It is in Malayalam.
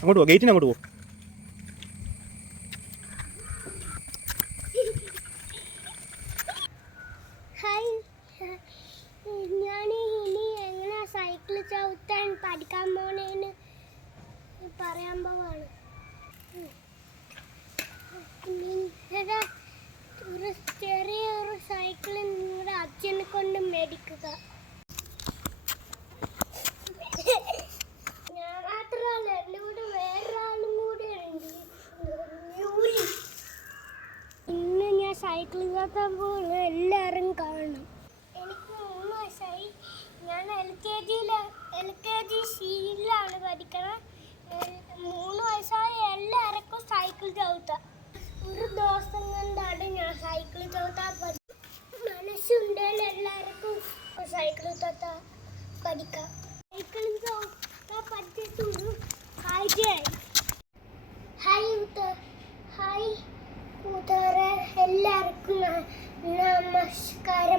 അങ്ങോട്ട് പോ, ഗേറ്റിന് അങ്ങോട്ട് പോ. ഞാൻ ഇനി എങ്ങനെ സൈക്കിൾ ചവിട്ടാൻ പഠിക്കാൻ പോണേന്ന് പറയാൻ പോവാണ്. ഒരു ചെറിയൊരു സൈക്കിൾ നിങ്ങളുടെ അച്ഛനെ കൊണ്ട് മേടിക്കുക. ഞാൻ മാത്രമല്ല, എൻ്റെ കൂടെ വേറൊരാളും കൂടെ ഉണ്ട്, ഇന്ന് ഞാൻ സൈക്കിൾ ചവിട്ടാൻ പോകുന്ന എല്ലാവരും കാണണം. എനിക്ക് 3 വയസ്സായി. ഞാൻ LKG സിയിലാണ് പഠിക്കണം. 3 വയസ്സായ എല്ലാവർക്കും സൈക്കിൾ ചവിട്ടാം. ഒരു ദിവസം കൊണ്ടാണ് ഞാൻ സൈക്കിൾ ചവിട്ടാൻ മനസ്സുണ്ടെങ്കിൽ എല്ലാവർക്കും സൈക്കിൾ ചവിട്ടാൻ പഠിക്കാം. സൈക്കിൾ ചവിട്ടാൻ പഠിച്ചിട്ടുണ്ട്. ഹായ് കൂട്ടുകാരെ, എല്ലാവർക്കും നമസ്കാരം.